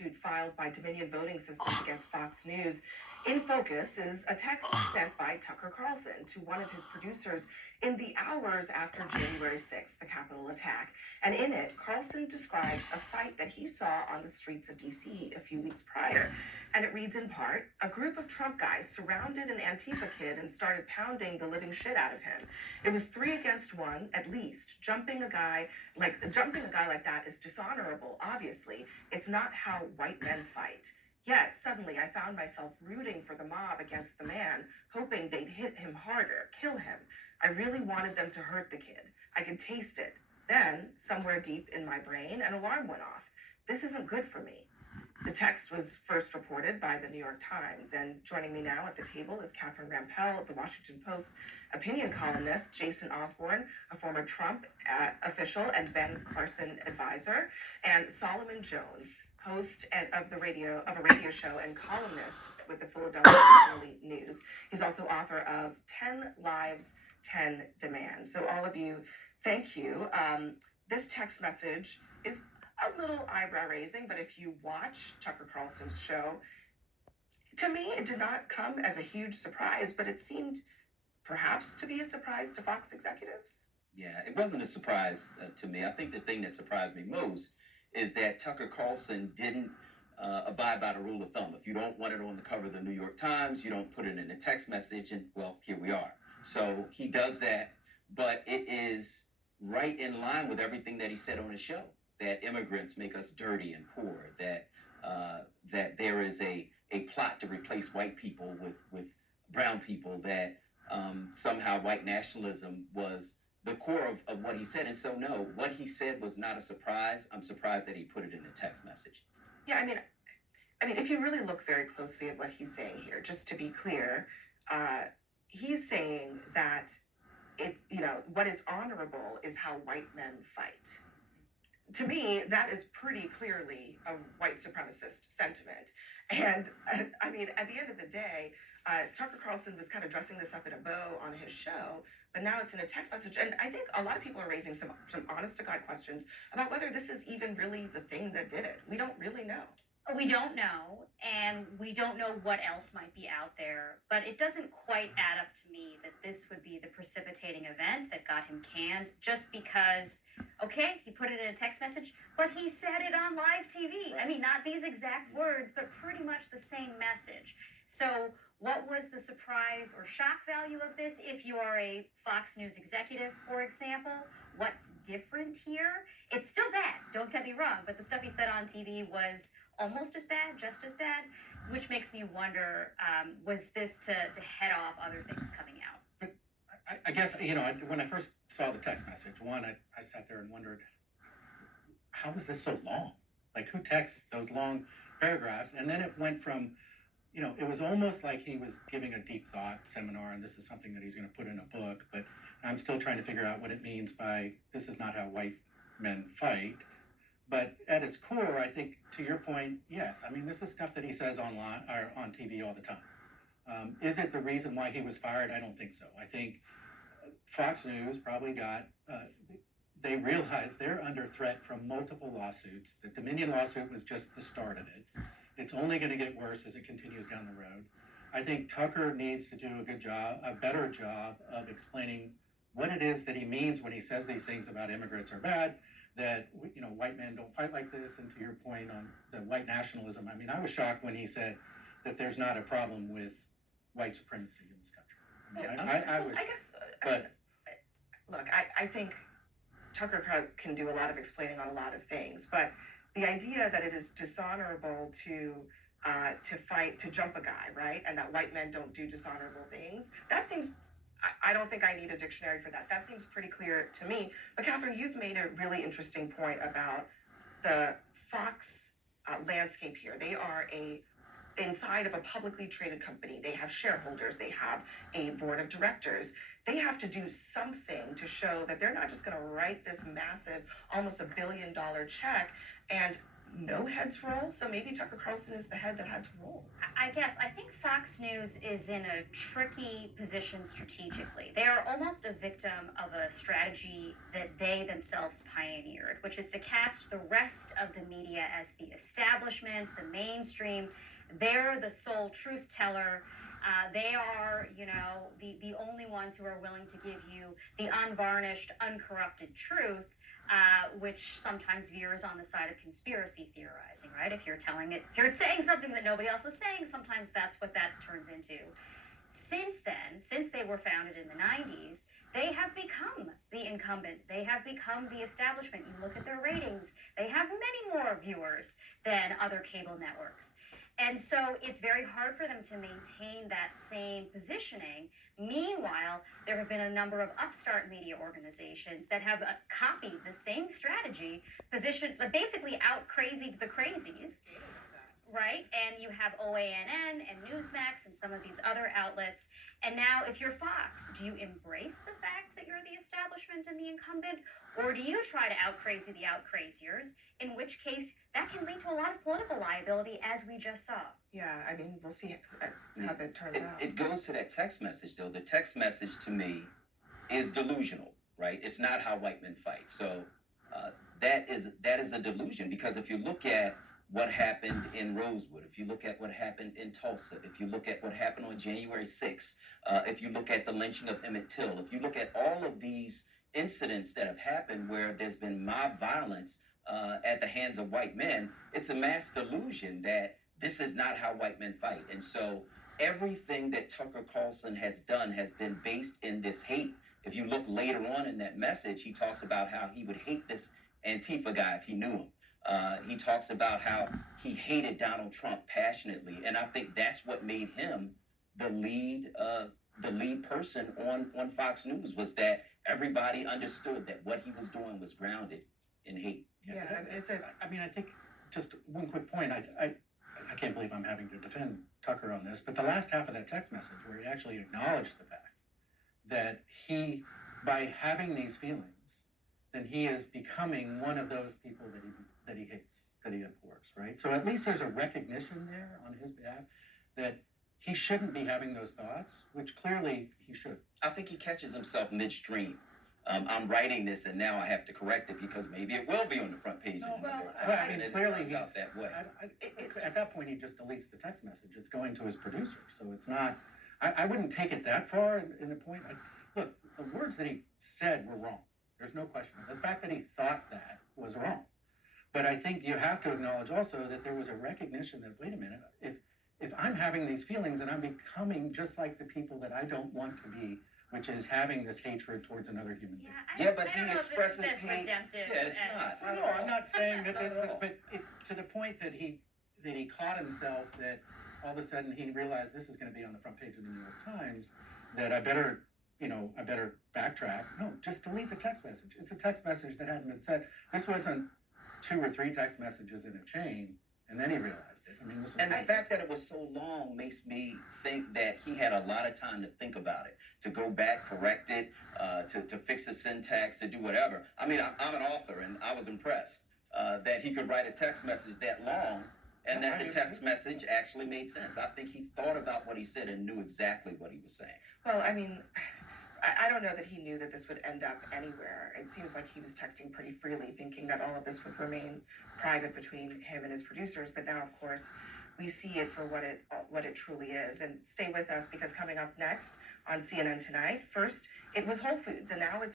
lawsuit filed by Dominion Voting Systems against Fox News. In focus is a text sent by Tucker Carlson to one of his producers in the hours after January 6th, the Capitol attack. And in it, Carlson describes a fight that he saw on the streets of DC a few weeks prior. And it reads in part, a group of Trump guys surrounded an Antifa kid and started pounding the living shit out of him. It was 3 against 1, at least. Jumping a guy like that is dishonorable, obviously. It's not how white men fight. Yet, suddenly, I found myself rooting for the mob against the man, hoping they'd hit him harder, kill him. I really wanted them to hurt the kid. I could taste it. Then, somewhere deep in my brain, an alarm went off. This isn't good for me. The text was first reported by the New York Times, and joining me now at the table is Catherine Rampell of the Washington Post opinion columnist, Jason Osborne, a former Trump official and Ben Carson advisor, and Solomon Jones, host of a radio show and columnist with the Philadelphia Daily News. He's also author of 10 Lives, 10 Demands. So all of you, thank you. This text message is a little eyebrow raising, but if you watch Tucker Carlson's show, to me, it did not come as a huge surprise, but it seemed perhaps to be a surprise to Fox executives. Yeah, it wasn't a surprise to me. I think the thing that surprised me most is that Tucker Carlson didn't abide by the rule of thumb. If you don't want it on the cover of the New York Times, you don't put it in a text message, and well, here we are. So he does that, but it is right in line with everything that he said on his show, that immigrants make us dirty and poor, that there is a plot to replace white people with brown people, that somehow white nationalism was the core of what he said. And so, no, what he said was not a surprise. I'm surprised that he put it in a text message. Yeah, I mean, if you really look very closely at what he's saying here, just to be clear, he's saying that what is honorable is how white men fight. To me, that is pretty clearly a white supremacist sentiment. And I mean, at the end of the day, Tucker Carlson was kind of dressing this up in a bow on his show, but now it's in a text message. And I think a lot of people are raising some honest to God questions about whether this is even really the thing that did it. We don't really know. We don't know, and we don't know what else might be out there, but it doesn't quite add up to me that this would be the precipitating event that got him canned just because, okay, he put it in a text message, but he said it on live TV. I mean, not these exact words, but pretty much the same message. So what was the surprise or shock value of this? If you are a Fox News executive, for example, what's different here? It's still bad, don't get me wrong, but the stuff he said on TV was almost as bad, just as bad, which makes me wonder, was this to head off other things coming out? But I guess, when I first saw the text message, I sat there and wondered, how is this so long? Like, who texts those long paragraphs? And then it went from, it was almost like he was giving a deep thought seminar, and this is something that he's going to put in a book, but I'm still trying to figure out what it means by this is not how white men fight. But at its core, I think, to your point, yes. I mean, this is stuff that he says online or on TV all the time. Is it the reason why he was fired? I don't think so. I think Fox News probably they realized they're under threat from multiple lawsuits. The Dominion lawsuit was just the start of it. It's only going to get worse as it continues down the road. I think Tucker needs to do a better job of explaining what it is that he means when he says these things about immigrants are bad, that, white men don't fight like this. And to your point on the white nationalism, I mean, I was shocked when he said that there's not a problem with white supremacy in this country. I think Tucker can do a lot of explaining on a lot of things, but the idea that it is dishonorable to jump a guy, right? And that white men don't do dishonorable things, that seems, I don't think I need a dictionary for that. That seems pretty clear to me. But Catherine, you've made a really interesting point about the Fox landscape here. They are inside of a publicly traded company. They have shareholders. They have a board of directors. They have to do something to show that they're not just going to write this massive, almost $1 billion check and no heads roll. So maybe Tucker Carlson is the head that had to roll. I think Fox News is in a tricky position strategically. They are almost a victim of a strategy that they themselves pioneered, which is to cast the rest of the media as the establishment, the mainstream. They're the sole truth teller. They are, the only ones who are willing to give you the unvarnished, uncorrupted truth. Which sometimes veers on the side of conspiracy theorizing, right? If you're saying something that nobody else is saying, sometimes that's what that turns into. Since then, since they were founded in the 90s, they have become the incumbent. They have become the establishment. You look at their ratings, they have many more viewers than other cable networks. And so it's very hard for them to maintain that same positioning. Meanwhile, there have been a number of upstart media organizations that have copied the same strategy, basically out crazied the crazies, right? And you have OANN and Newsmax and some of these other outlets. And now, if you're Fox, do you embrace the fact that you're the establishment and the incumbent? Or do you try to out crazy the out craziers? In which case, that can lead to a lot of political liability, as we just saw. Yeah, I mean, we'll see how that turns out. It goes to that text message, though. The text message, to me, is delusional, right? It's not how white men fight. So that is a delusion, because if you look at what happened in Rosewood, if you look at what happened in Tulsa, if you look at what happened on January 6th, if you look at the lynching of Emmett Till, if you look at all of these incidents that have happened where there's been mob violence at the hands of white men, it's a mass delusion that this is not how white men fight. And so everything that Tucker Carlson has done has been based in this hate. If you look later on in that message, he talks about how he would hate this Antifa guy if he knew him. He talks about how he hated Donald Trump passionately, and I think that's what made him the lead person on Fox News, was that everybody understood that what he was doing was grounded in hate. Yeah, I think just one quick point. I can't believe I'm having to defend Tucker on this, but the last half of that text message, where he actually acknowledged the fact that he, by having these feelings, then he is becoming one of those people that he hates, that he abhors, right? So at least there's a recognition there on his behalf that he shouldn't be having those thoughts, which clearly he should. I think he catches himself midstream. I'm writing this and now I have to correct it because maybe it will be on the front page. Clearly he's out that way. At that point, he just deletes the text message. It's going to his producer, so it's not. I wouldn't take it that far. In the point, look, the words that he said were wrong. There's no question. The fact that he thought that was wrong. But I think you have to acknowledge also that there was a recognition that, wait a minute, if I'm having these feelings and I'm becoming just like the people that I don't want to be, which is having this hatred towards another human being. But he expresses hate. Yeah, it's not. No, I'm not saying that this would, but to the point that he caught himself, that all of a sudden he realized this is going to be on the front page of the New York Times, that I better backtrack. No, just delete the text message. It's a text message that hadn't been said. This wasn't 2 or 3 text messages in a chain, and then he realized it. I mean, and the fact that it was so long makes me think that he had a lot of time to think about it, to go back, correct it, to fix the syntax, to do whatever. I mean, I'm an author, and I was impressed that he could write a text message that long, and that the text message actually made sense. I think he thought about what he said and knew exactly what he was saying. Well, I mean, I don't know that he knew that this would end up anywhere. It seems like he was texting pretty freely, thinking that all of this would remain private between him and his producers. But now, of course, we see it for what it truly is. And stay with us, because coming up next on CNN Tonight, first it was Whole Foods, and now it's